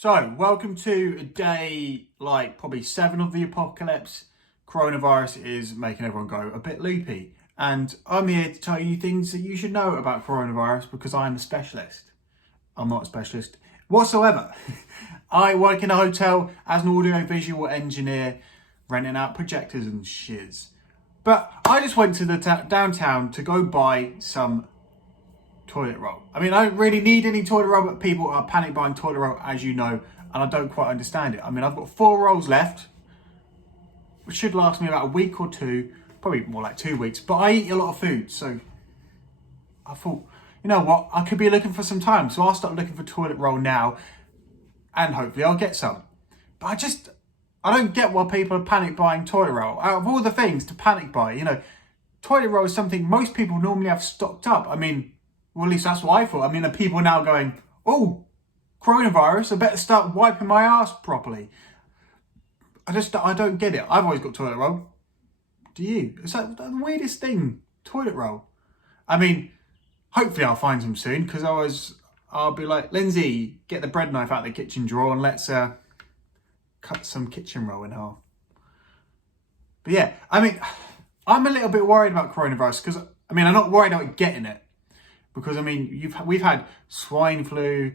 So, welcome to day probably 7 of the apocalypse. Coronavirus is making everyone go a bit loopy. And I'm here to tell you things that you should know about coronavirus because I'm a specialist. I'm not a specialist whatsoever. I work in a hotel as an audio-visual engineer, renting out projectors and shiz. But I just went to the downtown to go buy some toilet roll. I mean, I don't really need any toilet roll, but people are panic buying toilet roll, as you know, and I don't quite understand it. I mean, I've got 4 rolls left, which should last me about a week or two, probably more like 2 weeks, but I eat a lot of food, so I thought, you know what, I could be looking for some time, so I'll start looking for toilet roll now, and hopefully I'll get some. But I don't get why people are panic buying toilet roll. Out of all the things to panic buy, toilet roll is something most people normally have stocked up. I mean, well, at least that's what I thought. I mean, are people now going, oh, coronavirus, I better start wiping my ass properly? I don't get it. I've always got toilet roll. Do you? It's like the weirdest thing, toilet roll. I mean, hopefully I'll find some soon because I'll be like, Lindsay, get the bread knife out of the kitchen drawer and let's cut some kitchen roll in half. But yeah, I mean, I'm a little bit worried about coronavirus because, I'm not worried about getting it. Because, we've had swine flu.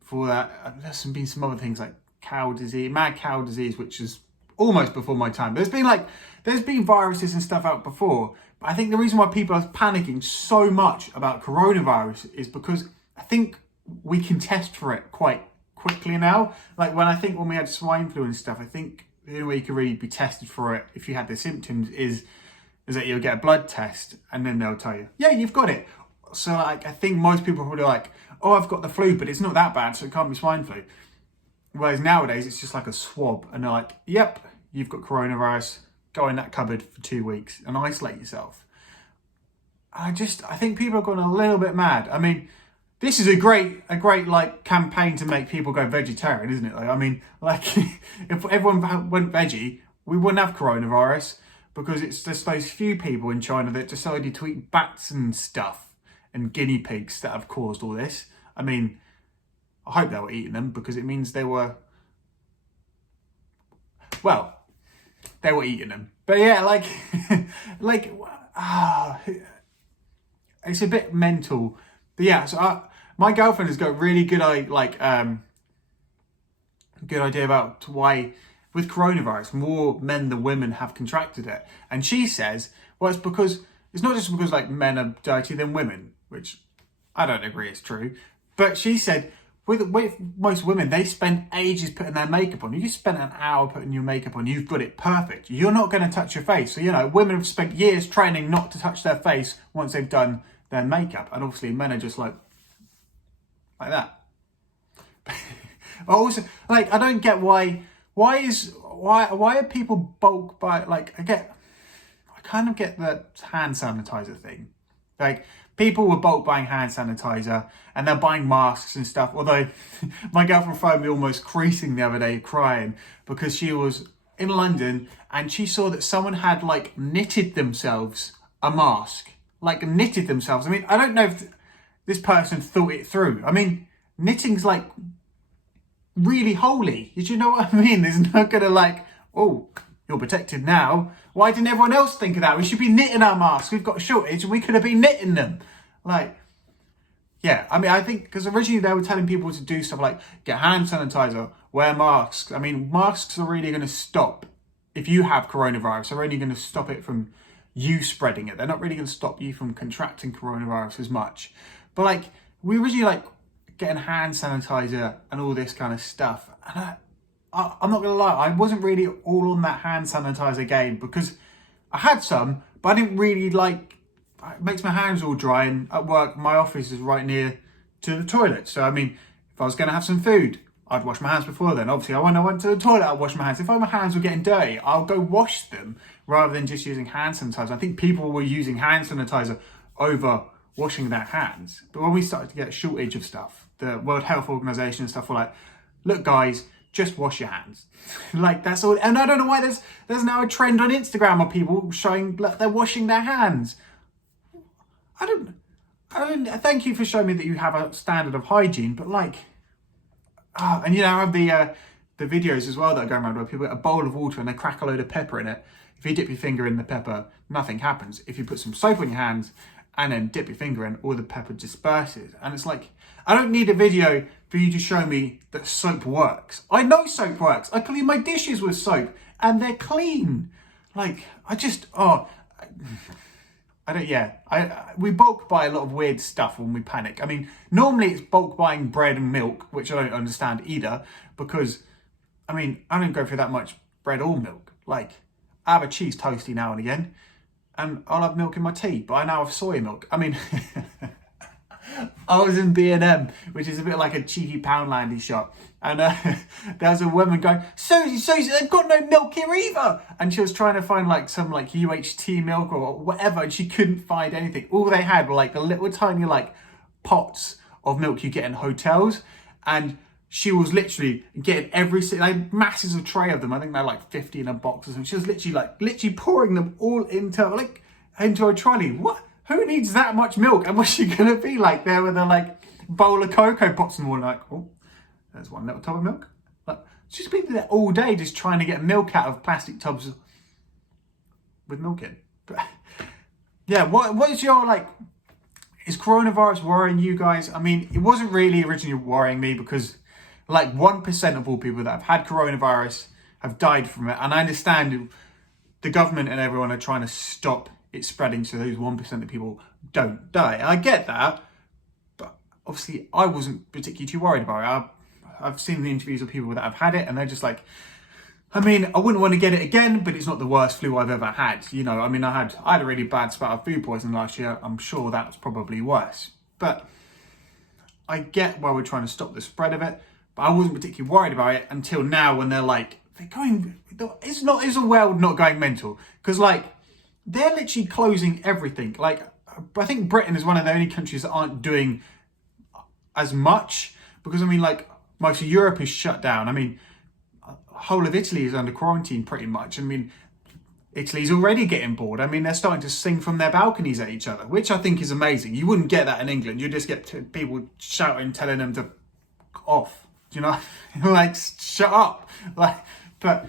Before that, there's been some other things like mad cow disease, which is almost before my time. There's been viruses and stuff out before. But I think the reason why people are panicking so much about coronavirus is because I think we can test for it quite quickly now. Like when we had swine flu and stuff, I think the only way you could really be tested for it if you had the symptoms is that you'll get a blood test and then they'll tell you, yeah, you've got it. So I think most people are probably like, oh, I've got the flu, but it's not that bad, so it can't be swine flu. Whereas nowadays it's just like a swab and they're like, yep, you've got coronavirus, go in that cupboard for 2 weeks and isolate yourself. I think people are going a little bit mad. I mean, this is a great campaign to make people go vegetarian, isn't it? If everyone went veggie, we wouldn't have coronavirus because it's just those few people in China that decided to eat bats and stuff and guinea pigs that have caused all this. I hope they were eating them because it means they were eating them. But yeah, it's a bit mental. But yeah, so my girlfriend has got a really good good idea about why with coronavirus more men than women have contracted it. And she says, well, it's not just because men are dirtier than women, which I don't agree is true. But she said with most women, they spend ages putting their makeup on. You spend an hour putting your makeup on, you've got it perfect. You're not going to touch your face. So, women have spent years training not to touch their face once they've done their makeup. And obviously men are just like that. Also, I don't get why are people bulk buy, I kind of get the hand sanitizer thing. People were bulk buying hand sanitizer and they're buying masks and stuff. Although my girlfriend found me almost creasing the other day crying because she was in London and she saw that someone had knitted themselves a mask. Knitted themselves. I don't know if this person thought it through. Knitting's really holy. Did you know what I mean? There's not gonna oh, you're protected now. Why didn't everyone else think of that? We should be knitting our masks. We've got a shortage and we could have been knitting them. Yeah, I think because originally they were telling people to do stuff like get hand sanitizer, wear masks. Masks are really going to stop if you have coronavirus. They're only going to stop it from you spreading it. They're not really going to stop you from contracting coronavirus as much. But we originally getting hand sanitizer and all this kind of stuff. And I'm not going to lie, I wasn't really all on that hand sanitizer game because I had some, but I didn't really it makes my hands all dry, and at work, my office is right near to the toilet. So, if I was going to have some food, I'd wash my hands before then. Obviously, when I went to the toilet, I'd wash my hands. If my hands were getting dirty, I'll go wash them rather than just using hand sanitizer. I think people were using hand sanitizer over washing their hands. But when we started to get a shortage of stuff, the World Health Organization and stuff were like, look, guys, just wash your hands. That's all. And I don't know why there's now a trend on Instagram of people showing they're washing their hands. I don't thank you for showing me that you have a standard of hygiene, but And you know, I have the videos as well that are going around where people get a bowl of water and they crack a load of pepper in it. If you dip your finger in the pepper, nothing happens. If you put some soap on your hands and then dip your finger in, all the pepper disperses. And it's like, I don't need a video for you to show me that soap works. I know soap works. I clean my dishes with soap and they're clean. Like, we bulk buy a lot of weird stuff when we panic. I mean, normally it's bulk buying bread and milk, which I don't understand either, because, I mean, I don't go through that much bread or milk. Like, I have a cheese toastie now and again, and I'll have milk in my tea, but I now have soy milk. I mean, I was in B&M, which is a bit like a cheeky Poundlandy shop, and there was a woman going, Susie, they've got no milk here either. And she was trying to find like some like UHT milk or whatever, and she couldn't find anything. All they had were like the little tiny like pots of milk you get in hotels, and she was literally getting like masses of tray of them. I think they're like 50 in a box or something. She was literally pouring them all into a trolley. What? Who needs that much milk? And what's she gonna be like there with a like bowl of Cocoa Pops and all, like, oh, there's one little tub of milk. Like, she's been there all day just trying to get milk out of plastic tubs with milk in. But yeah, what is your like? Is coronavirus worrying you guys? I mean, it wasn't really originally worrying me because like 1% of all people that have had coronavirus have died from it. And I understand the government and everyone are trying to stop it spreading so those 1% of people don't die. I get that, but obviously I wasn't particularly too worried about it. I've seen the interviews of people that have had it and they're just like, I mean, I wouldn't want to get it again, but it's not the worst flu I've ever had. You know, I mean, I had a really bad spout of food poisoning last year. I'm sure that was probably worse. But I get why we're trying to stop the spread of it, but I wasn't particularly worried about it until now when it's a world not going mental. Because like, they're literally closing everything. Like, I think Britain is one of the only countries that aren't doing as much. Because, I mean, like, most of Europe is shut down. I mean, whole of Italy is under quarantine pretty much. I mean, Italy's already getting bored. I mean, they're starting to sing from their balconies at each other, which I think is amazing. You wouldn't get that in England. You just get people shouting, telling them to off. Do you know? Like, shut up. Like, but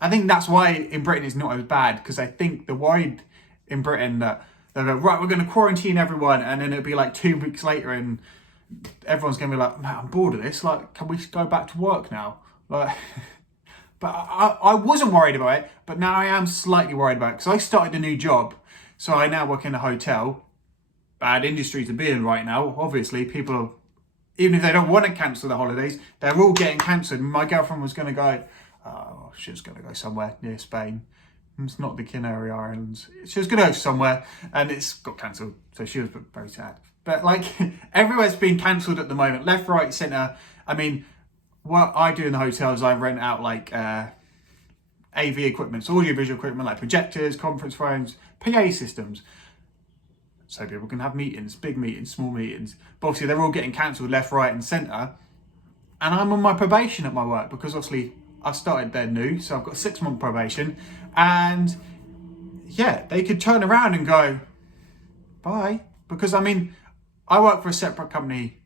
I think that's why in Britain it's not as bad, because I think they're worried in Britain that they'll go, right, we're going to quarantine everyone, and then it'll be like 2 weeks later and everyone's going to be like, man, I'm bored of this. Like, can we go back to work now? Like, but I wasn't worried about it, but now I am slightly worried about it because I started a new job. So I now work in a hotel. Bad industry to be in right now. Obviously, people are, even if they don't want to cancel the holidays, they're all getting cancelled. My girlfriend was going to go, she was going to go somewhere near Spain. It's not the Canary Islands. She was going to go somewhere and it's got cancelled. So she was very sad. But like, everywhere's been cancelled at the moment. Left, right, centre. I mean, what I do in the hotel is I rent out like AV equipment, so audiovisual equipment like projectors, conference phones, PA systems. So people can have meetings, big meetings, small meetings. But obviously they're all getting cancelled left, right and centre. And I'm on my probation at my work because obviously I started there new. So I've got a 6-month probation. And yeah, they could turn around and go, bye. Because I mean, I work for a separate company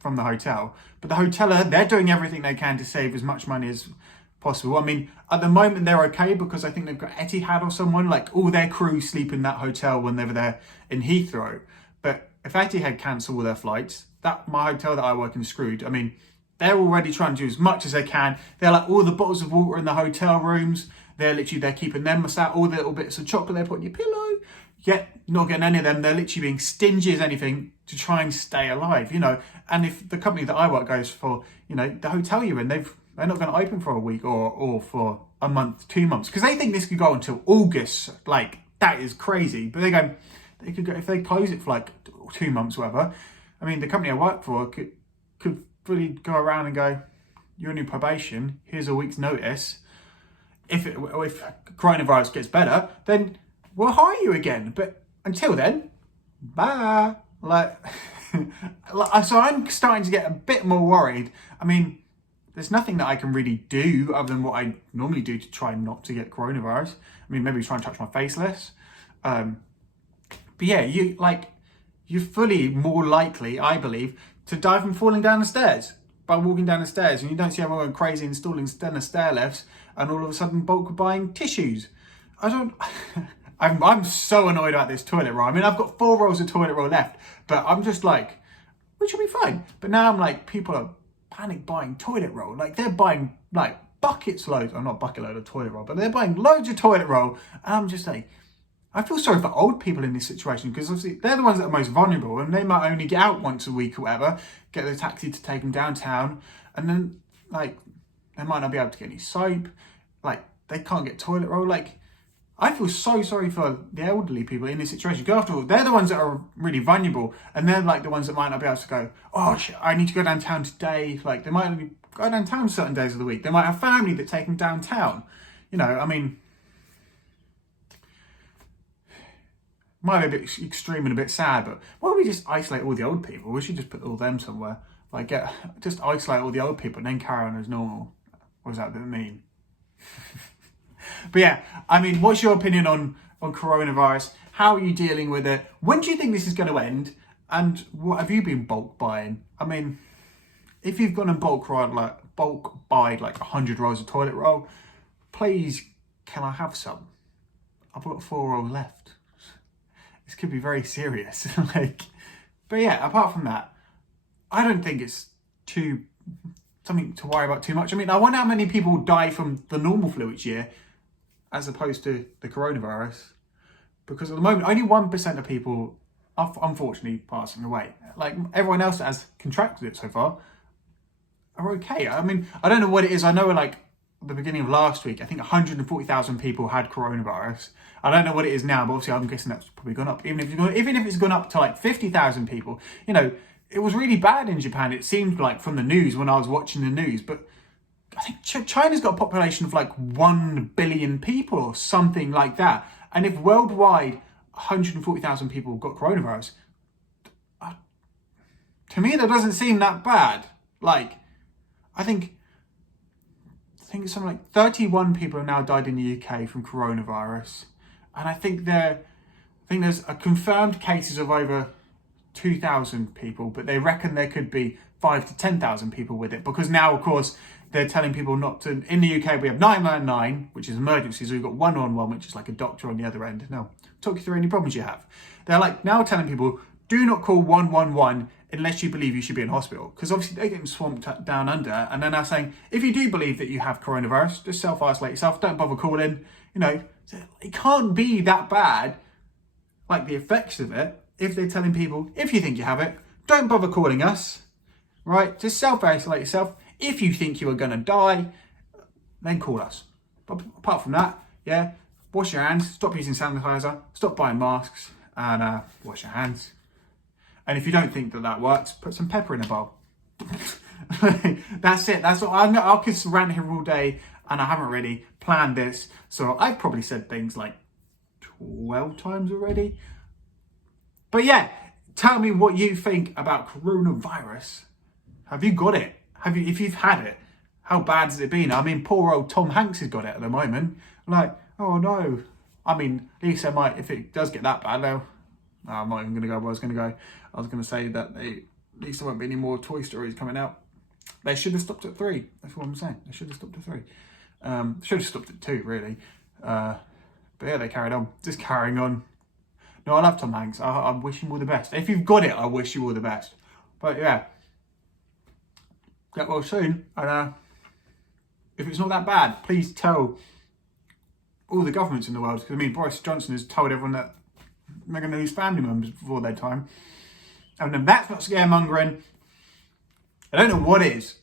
from the hotel, but the hoteler, they're doing everything they can to save as much money as possible. I mean, at the moment they're okay because I think they've got Etihad or someone, like all their crew sleep in that hotel when they were there in Heathrow. But if Etihad cancel all their flights, my hotel that I work in is screwed. I mean, they're already trying to do as much as they can. They're like all the bottles of water in the hotel rooms. They're keeping them out, all the little bits of chocolate they put in your pillow. Yet not getting any of them. They're literally being stingy as anything to try and stay alive, you know. And if the company that I work goes for, you know, the hotel you're in, they're not going to open for a week or for a month, 2 months, because they think this could go until August. Like, that is crazy. But they could go if they close it for like 2 months, whatever. I mean, the company I work for could fully go around and go, you're on your probation. Here's a week's notice. If coronavirus gets better, then we'll hire you again. But until then, bye. So I'm starting to get a bit more worried. I mean, there's nothing that I can really do other than what I normally do to try not to get coronavirus. I mean, maybe try and touch my face less. But yeah, you're fully more likely, I believe, to die from falling down the stairs. by walking down the stairs, and you don't see everyone going crazy installing stair lifts, and all of a sudden bulk buying tissues. I'm so annoyed about this toilet roll. I mean, I've got 4 rolls of toilet roll left, but I'm just like, we should be fine. But now I'm like, people are panic buying toilet roll. Like, they're buying like buckets loads, or not bucket load of toilet roll, but they're buying loads of toilet roll. And I'm just like, I feel sorry for old people in this situation, because obviously they're the ones that are most vulnerable, and they might only get out once a week or whatever, get the taxi to take them downtown, and then like they might not be able to get any soap, like they can't get toilet roll. Like, I feel so sorry for the elderly people in this situation, because after all, they're the ones that are really vulnerable, and they're like the ones that might not be able to go, oh shit, I need to go downtown today. Like, they might only go downtown certain days of the week. They might have family that take them downtown. You know, I mean, might be a bit extreme and a bit sad, but why don't we just isolate all the old people? We should just put all them somewhere. Like, just isolate all the old people and then carry on as normal. What does that mean? But yeah, I mean, what's your opinion on coronavirus? How are you dealing with it? When do you think this is going to end? And what have you been bulk buying? I mean, if you've gone and bulk buyed like 100 rolls of toilet roll, please, can I have some? I've got 4 rolls left. This could be very serious. But yeah, apart from that, I don't think it's something to worry about too much. I mean, I wonder how many people die from the normal flu each year as opposed to the coronavirus. Because at the moment, only 1% of people are unfortunately passing away. Like, everyone else that has contracted it so far are okay. I mean, I don't know what it is. I know, like, at the beginning of last week, I think 140,000 people had coronavirus. I don't know what it is now, but obviously I'm guessing that's probably gone up. Even if it's gone up to like 50,000 people, you know, it was really bad in Japan. It seemed like from the news when I was watching the news, but I think China's got a population of like 1 billion people or something like that. And if worldwide 140,000 people got coronavirus, to me that doesn't seem that bad. Like, I think it's something like 31 people have now died in the UK from coronavirus. And I think there's a confirmed cases of over 2,000 people, but they reckon there could be 5 to 10,000 people with it, because now, of course, they're telling people not to. In the UK, we have 999, which is emergencies. We've got 111, which is like a doctor on the other end. Now, talk you through any problems you have. They're like now telling people, do not call 111 unless you believe you should be in hospital, because obviously they're getting swamped down under. And they're now saying, if you do believe that you have coronavirus, just self-isolate yourself. Don't bother calling. You know, it can't be that bad, like the effects of it, if they're telling people, if you think you have it, don't bother calling us, right? Just self-isolate yourself. If you think you are going to die, then call us. But apart from that, yeah, wash your hands, stop using sanitizer, stop buying masks, and wash your hands. And if you don't think that works, put some pepper in a bowl. That's it. That's all. I'll just rant here all day, and I haven't really planned this. So I've probably said things like 12 times already. But yeah, tell me what you think about coronavirus. Have you got it? If you've had it, how bad has it been? I mean, poor old Tom Hanks has got it at the moment. Like, oh no. I mean, at least I might, if it does get that bad, though. No, I'm not even going to go where I was going to go. I was going to say that at least there won't be any more Toy Stories coming out. They should have stopped at 3. That's what I'm saying. They should have stopped at 3. Should have stopped at 2, really. But yeah, they carried on. Just carrying on. No, I love Tom Hanks. I wish him all the best. If you've got it, I wish you all the best. But yeah. Get well soon. And if it's not that bad, please tell all the governments in the world. Because I mean, Boris Johnson has told everyone that they're going to lose family members before their time. And then that's not scaremongering. I don't know what is.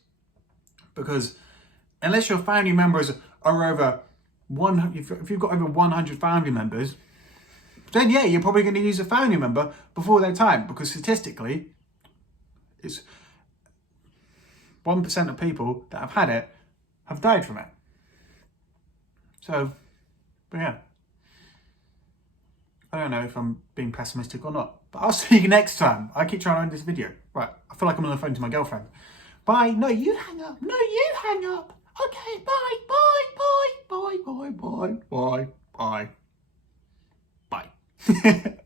Because unless your family members are over if you've got over 100 family members, then yeah, you're probably going to use a family member before their time. Because statistically, it's 1% of people that have had it have died from it. So, but yeah. I don't know if I'm being pessimistic or not. But I'll see you next time. I keep trying to end this video. Right, I feel like I'm on the phone to my girlfriend. Bye. No, you hang up. No, you hang up. Okay, bye, bye, bye, bye, bye, bye, bye, bye, bye.